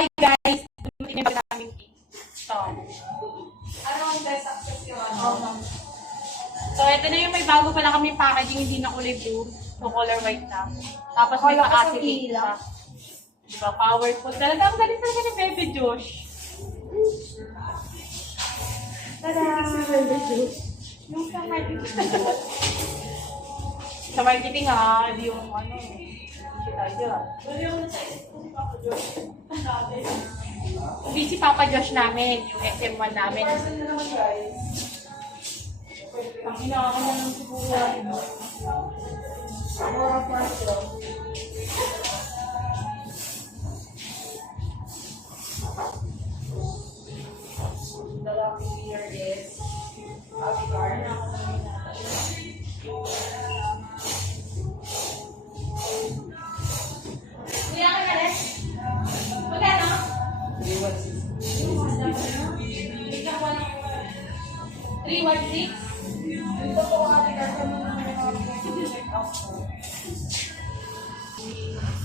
Hi guys! Dumating na namin ito. Ano ang best access yung So, ito na yung may bago pala kami packaging, hindi na kulay blue. So, color white na. Tapos may Wala ka sa pa-acetate ilaw. pa. Diba, powerful. Talaga, ang galing talaga ni Bebe Josh. Tada! Yung sa marketing. Sa marketing ha, hindi yung ano. Hindi tayo. Busy Papa Josh namin, yung SM1 namin. Person na naman guys. Ang hinakakan na ng siguro. More person. The lucky here is Abigail. Kuya ka na rin? Magkano? 316? Dito po ang Abigail.